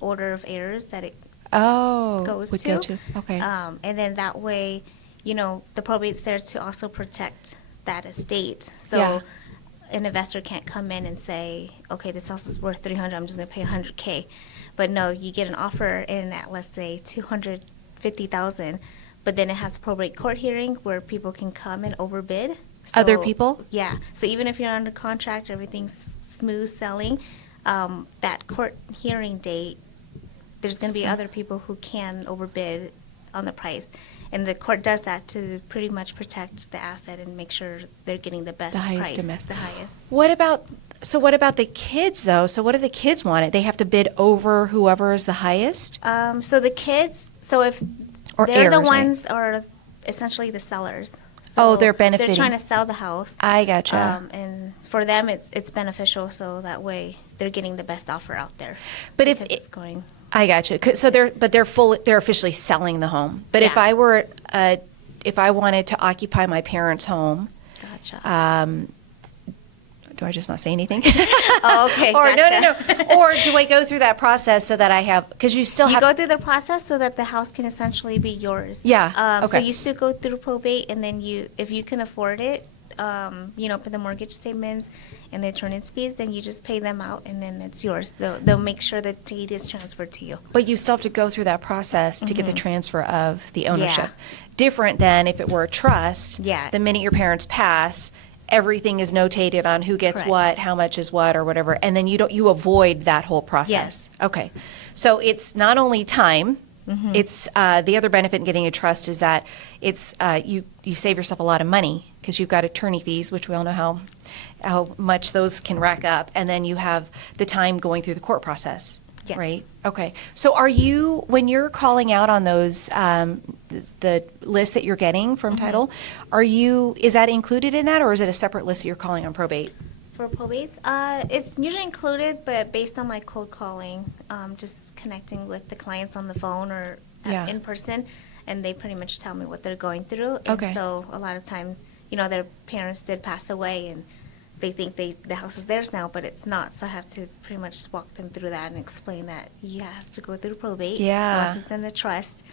order of heirs that it goes to. Go to. Okay. And then that way, the probate's there to also protect that estate. So an investor can't come in and say, okay, this house is worth $300, I'm just going to pay $100K. But no, you get an offer in at, let's say, $250,000, but then it has a probate court hearing where people can come and overbid. So, other people? Yeah. So even if you're under contract, everything's smooth selling, that court hearing date, there's going to be other people who can overbid on the price. And the court does that to pretty much protect the asset and make sure they're getting the best highest price. The highest. What about the kids, though? So what if the kids want it? They have to bid over whoever is the highest? So the kids, if or they're heirs, the ones right? are essentially the sellers. So they're benefiting. They're trying to sell the house. I gotcha. And for them, it's beneficial, so that way they're getting the best offer out there. But it's going. I gotcha. So they're officially selling the home. But if I wanted to occupy my parents' home, Gotcha. do I just not say anything? Oh, okay. Or gotcha. no. Or do I go through that process so that I have, because you still You have. go through the process so that the house can essentially be yours. Yeah. So Okay. you still go through probate, and then if you can afford it, for the mortgage statements and the attorney's fees, then you just pay them out, and then it's yours. They'll make sure the deed is transferred to you. But you still have to go through that process to get the transfer of the ownership. Yeah. Different than if it were a trust. Yeah. The minute your parents pass, everything is notated on who gets Correct. what, how much is what, or whatever, and then you avoid that whole process. Yes. Okay. So it's not only time. It's the other benefit in getting a trust is that it's you save yourself a lot of money because you've got attorney fees, which we all know how much those can rack up, and then you have the time going through the court process. Yes. Right. Okay. So when you're calling out on those the list that you're getting from title, is that included in that, or is it a separate list that you're calling on probate? For probates, it's usually included, but based on my cold calling, just connecting with the clients on the phone or in person, and they pretty much tell me what they're going through. And Okay. so a lot of times, their parents did pass away, and they think the house is theirs now, but it's not. So I have to pretty much walk them through that and explain that he has to go through probate. Yeah. Once it's in the trust.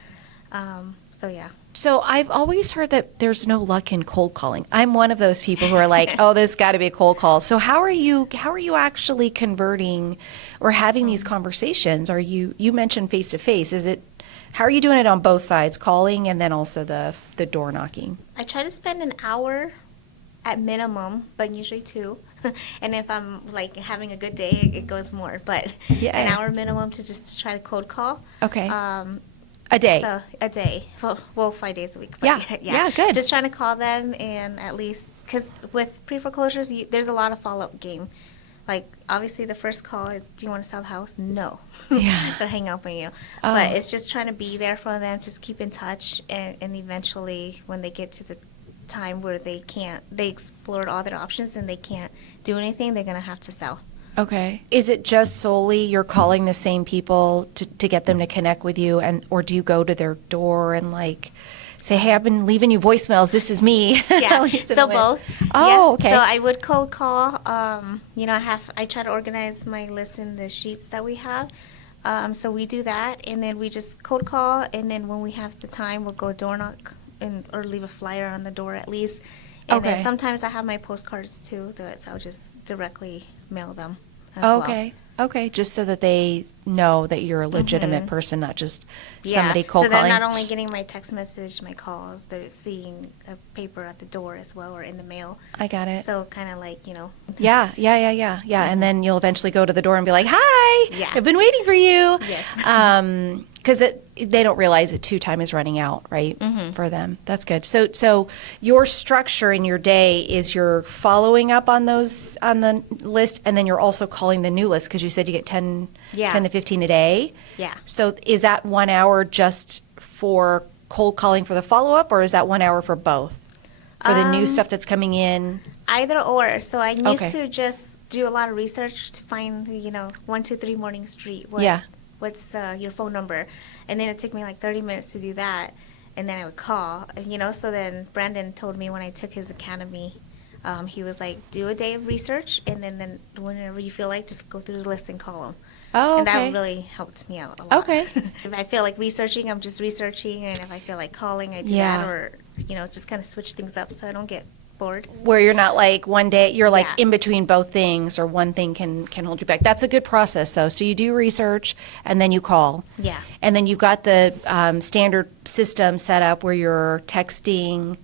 So I've always heard that there's no luck in cold calling. I'm one of those people who are like, oh, there's got to be a cold call. So how are you actually converting or having these conversations? You mentioned face to face. How are you doing it on both sides, calling and then also the door knocking? I try to spend an hour at minimum, but usually 2. And if I'm like having a good day, it goes more. But an hour minimum to try to cold call. Okay. A day. So a day. Well, 5 days a week. But Yeah, good. Just trying to call them, and at least, because with pre-foreclosures, there's a lot of follow-up game. Like, obviously, the first call is, do you want to sell the house? No. Yeah. They'll hang up on you. Oh. But it's just trying to be there for them, just keep in touch, and eventually, when they get to the time where they explored all their options and they can't do anything, they're going to have to sell. Okay. Is it just solely you're calling the same people to get them to connect with you, or do you go to their door and say, hey, I've been leaving you voicemails. This is me. Yeah. So both. Oh, okay. So I would cold call. I try to organize my list in the sheets that we have. So we do that, and then we just cold call, and then when we have the time, we'll go door knock or leave a flyer on the door at least. And then sometimes I have my postcards too, so I'll just directly mail them as well. Okay. Just so that they know that you're a legitimate person, not just somebody cold so they're calling. not only getting my text message, my calls, they're seeing a paper at the door as well or in the mail. I got it. So kind of like, you know. Yeah. And then you'll eventually go to the door and be like, "Hi, Yeah. I've been waiting for you." Yes. Because they don't realize that time is running out, right? For them. That's good. So your structure in your day is you're following up on those on the list, and then you're also calling the new list because you said you get 10 to 15 a day. Yeah. So is that 1 hour just for cold calling for the follow up, or is that 1 hour for both? For the new stuff that's coming in? Either or. So I used Okay. to just do a lot of research to find, 123 Morning Street. What's your phone number? And then it took me like 30 minutes to do that. And then I would call, So then Brandon told me when I took his academy, he was like, do a day of research. And then whenever you feel like, just go through the list and call them. Oh, okay. And that really helped me out a lot. Okay. If I feel like researching, I'm just researching. And if I feel like calling, I do Yeah. that. Or, just kind of switch things up so I don't get bored. Where you're not like one day, you're like Yeah. in between both things, or one thing can hold you back. That's a good process, though. So you do research, and then you call. Yeah. And then you've got the standard system set up where you're texting,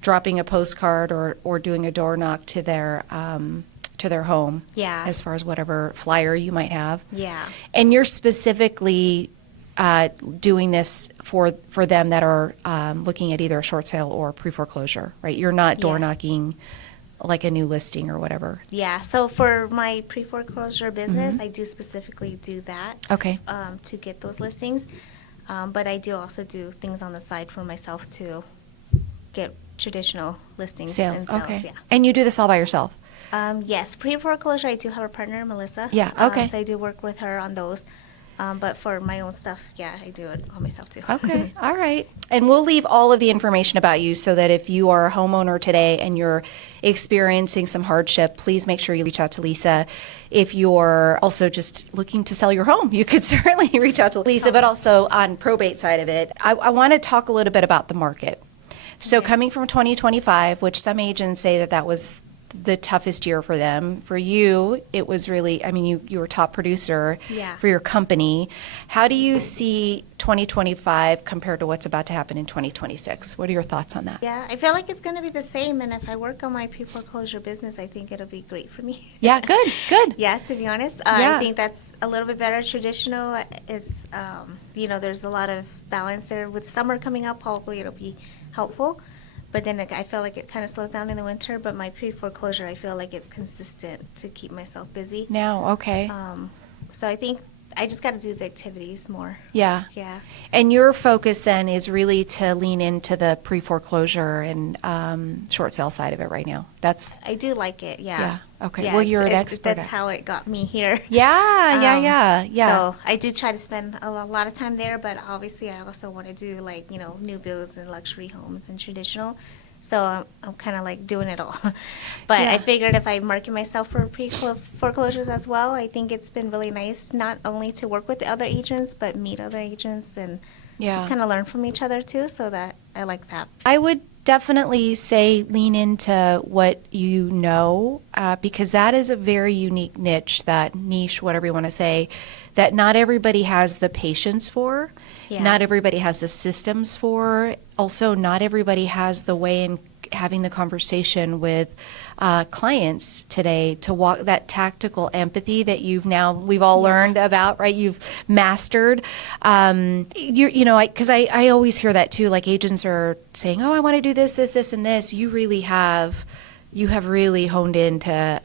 dropping a postcard, or doing a door knock to their home. Yeah. As far as whatever flyer you might have. Yeah. And you're specifically doing this for them that are looking at either a short sale or pre-foreclosure, right? You're not door knocking like a new listing or whatever. Yeah. So for my pre-foreclosure business, I do specifically do that. Okay. To get those listings. But I do also do things on the side for myself to get traditional listings Sales. and sales. Okay. Yeah. And you do this all by yourself? Yes. Pre-foreclosure, I do have a partner, Melissa. Yeah, okay. So I do work with her on those. But for my own stuff, I do it all myself too. Okay. All right. And we'll leave all of the information about you so that if you are a homeowner today and you're experiencing some hardship, please make sure you reach out to Lisa. If you're also just looking to sell your home, you could certainly reach out to Lisa, but also on probate side of it, I want to talk a little bit about the market. So coming from 2025, which some agents say that was the toughest year for them. For you, it was really, you were top producer for your company. How do you see 2025 compared to what's about to happen in 2026? What are your thoughts on that? Yeah, I feel like it's going to be the same. And if I work on my pre-foreclosure business, I think it'll be great for me. Yeah, good. Yeah, to be honest. Yeah. I think that's a little bit better. Traditional is, there's a lot of balance there. With summer coming up, probably it'll be helpful. But then I feel like it kind of slows down in the winter. But my pre-foreclosure, I feel like it's consistent to keep myself busy. Now, okay. So I think I just got to do the activities more. Yeah. Yeah. And your focus then is really to lean into the pre-foreclosure and short sale side of it right now. I do like it, yeah. Yeah, okay. Yeah, Well, you're an it's- expert That's at- how it got me here. Yeah. So I did try to spend a lot of time there, but obviously I also want to do new builds and luxury homes and traditional. So I'm kind of like doing it all. But Yeah. I figured if I market myself for pre-foreclosures as well, I think it's been really nice not only to work with the other agents, but meet other agents and just kind of learn from each other too. So that I like that. I would definitely say lean into what you know, because that is a very unique niche, that niche, whatever you want to say, that not everybody has the patience for, not everybody has the systems for, also not everybody has the way in having the conversation with clients today to walk that tactical empathy that we've all learned about, right? You've mastered. Because I always hear that too. Like agents are saying, "Oh, I want to do this, and this." You have really honed into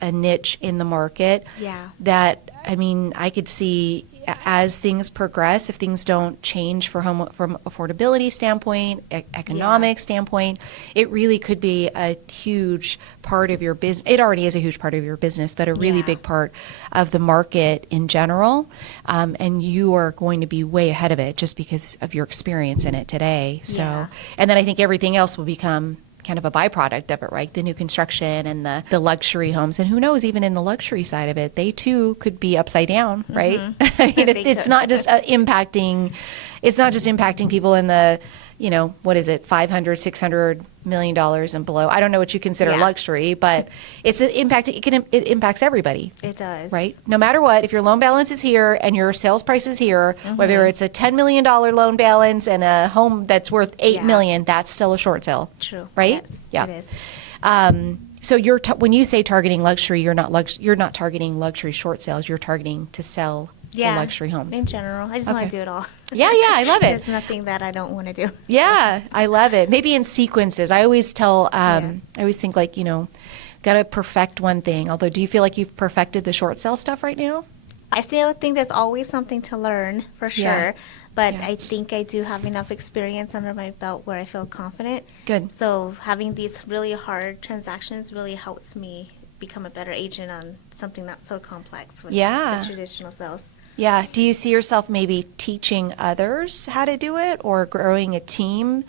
a niche in the market. Yeah. That I could see as things progress, if things don't change from affordability standpoint, economic standpoint, it really could be a huge part of your business. It already is a huge part of your business, but a really big part of the market in general. And you are going to be way ahead of it just because of your experience in it today. So, and then I think everything else will become kind of a byproduct of it, right? The new construction and the luxury homes, and who knows, even in the luxury side of it, they too could be upside down, right? It's not just impacting. It's not just impacting people in the what is it, $500, $600 million and below. I don't know what you consider luxury, but it impacts everybody. It does. Right? No matter what, if your loan balance is here and your sales price is here, whether it's a $10 million loan balance and a home that's worth $8 million, that's still a short sale. True. Right? Yes, it is. So when you say targeting luxury, you're not targeting luxury short sales. You're targeting to sell the luxury homes. In general. I just want to do it all. Yeah, I love it. There's nothing that I don't want to do. Yeah, I love it. Maybe in sequences. I always tell, I always think like, got to perfect one thing. Although, do you feel like you've perfected the short sale stuff right now? I still think there's always something to learn, for sure. But I think I do have enough experience under my belt where I feel confident. Good. So having these really hard transactions really helps me become a better agent on something that's so complex with the traditional sales. Yeah. Do you see yourself maybe teaching others how to do it or growing a team?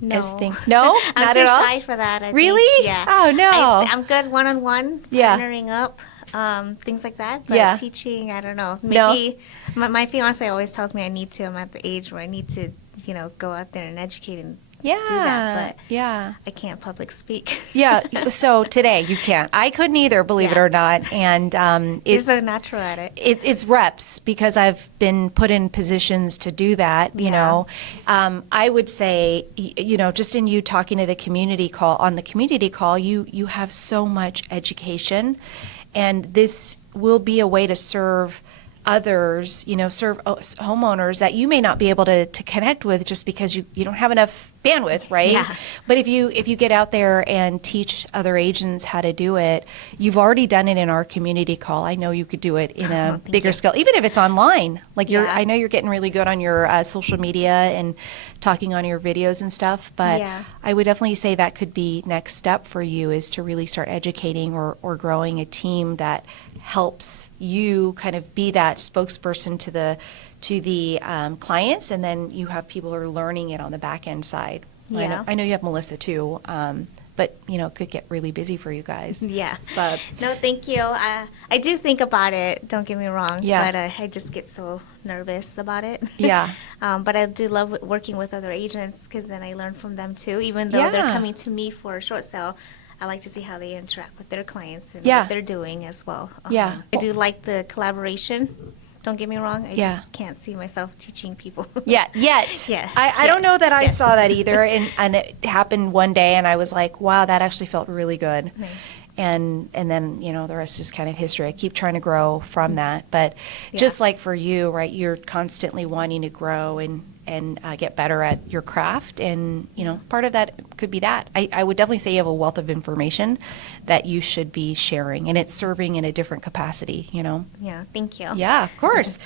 No. No? I'm Not too at all? shy for that. I Really? think. Yeah. Oh, no. I'm good one-on-one, partnering up, things like that. But teaching, I don't know. Maybe my fiance always tells me I'm at the age where I need to, go out there and educate and do that. But I can't public speak. So today you can't. I couldn't either, believe it or not. And you're so natural at it. It's reps because I've been put in positions to do that. You know, I would say, just in you talking to the community call, you have so much education, and this will be a way to serve others, serve homeowners that you may not be able to connect with just because you don't have enough bandwidth, right? Yeah. But if you get out there and teach other agents how to do it, you've already done it in our community call. I know you could do it in a bigger scale, even if it's online. Like I know you're getting really good on your social media and talking on your videos and stuff, but I would definitely say that could be next step for you is to really start educating or growing a team that helps you kind of be that spokesperson to the clients, and then you have people who are learning it on the back end side. Yeah. I know you have Melissa too, but it could get really busy for you guys. Yeah. But no, thank you. I do think about it. Don't get me wrong. Yeah. But I just get so nervous about it. Yeah. But I do love working with other agents because then I learn from them too. Even though they're coming to me for a short sale, I like to see how they interact with their clients and what they're doing as well. I do like the collaboration. Don't get me wrong. I just can't see myself teaching people. Yet. I don't know that I saw that either. And it happened one day and I was like, wow, that actually felt really good. Nice. And then, the rest is kind of history. I keep trying to grow from that. But just like for you, right, you're constantly wanting to grow and get better at your craft. And, part of that could be that. I would definitely say you have a wealth of information that you should be sharing. And it's serving in a different capacity, Yeah, thank you. Yeah, of course.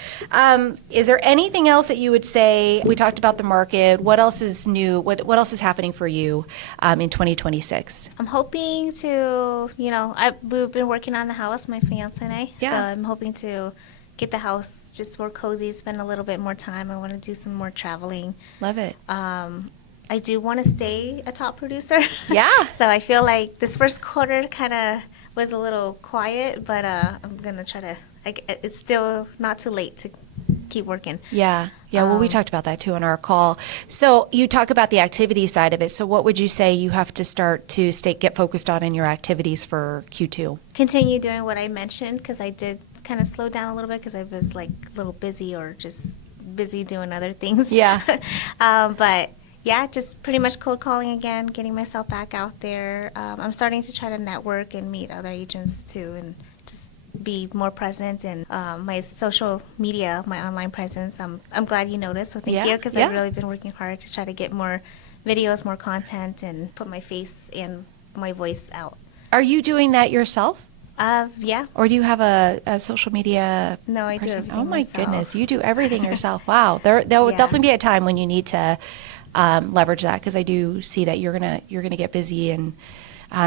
Is there anything else that you would say? We talked about the market. What else is new? What else is happening for you in 2026? I'm hoping to, we've been working on the house, my fiance and I. Yeah. So I'm hoping to get the house just more cozy, spend a little bit more time. I want to do some more traveling. Love it. I do want to stay a top producer. Yeah. So I feel like this first quarter kind of was a little quiet, but I'm going to try to, it's still not too late to keep working. Yeah. Well, we talked about that too on our call. So you talk about the activity side of it. So what would you say you have to start to get focused on in your activities for Q2? Continue doing what I mentioned because I did kind of slow down a little bit because I was like a little busy or just busy doing other things. Yeah. But yeah, just pretty much cold calling again, getting myself back out there. I'm starting to try to network and meet other agents too and just be more present in my social media, my online presence. I'm glad you noticed, so thank you because I've really been working hard to try to get more videos, more content, and put my face and my voice out. Are you doing that yourself? Yeah. Or do you have a social media No, I person? do everything Oh my myself. Goodness, you do everything yourself. Wow. There will definitely be a time when you need to leverage that because I do see that you're gonna get busy and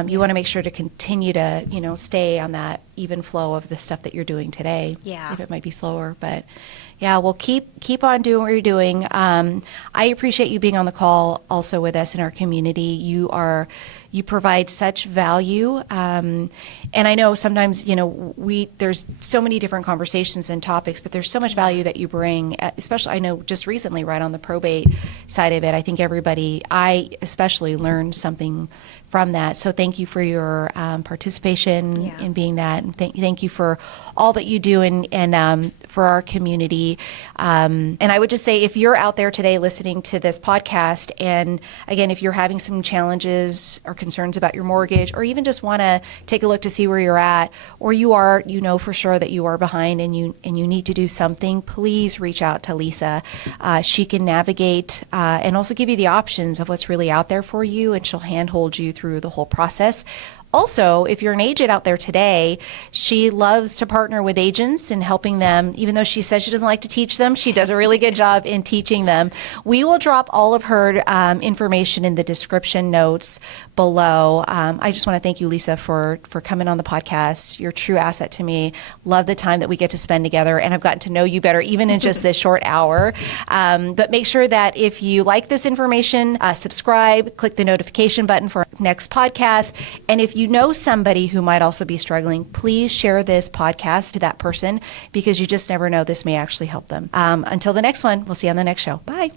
you want to make sure to continue to stay on that even flow of the stuff that you're doing today. Yeah. If it might be slower, but yeah, well, keep on doing what you're doing. I appreciate you being on the call also with us in our community. You provide such value. And I know sometimes, there's so many different conversations and topics, but there's so much value that you bring, especially I know just recently, right on the probate side of it. I think I especially learned something from that. So thank you for your participation in being that. And thank you for all that you do and for our community. And I would just say, if you're out there today listening to this podcast, and again, if you're having some challenges or concerns about your mortgage, or even just want to take a look to see where you're at, or you know for sure that you are behind and you need to do something, please reach out to Lisa. She can navigate and also give you the options of what's really out there for you, and she'll handhold you through the whole process. Also, if you're an agent out there today, she loves to partner with agents and helping them. Even though she says she doesn't like to teach them, she does a really good job in teaching them. We will drop all of her information in the description notes below. I just want to thank you, Lisa, for coming on the podcast. You're a true asset to me. Love the time that we get to spend together, and I've gotten to know you better even in just this short hour. But make sure that if you like this information, subscribe, click the notification button for our next podcast. And if you know somebody who might also be struggling, please share this podcast to that person, because you just never know, this may actually help them. Until the next one, we'll see you on the next show. Bye.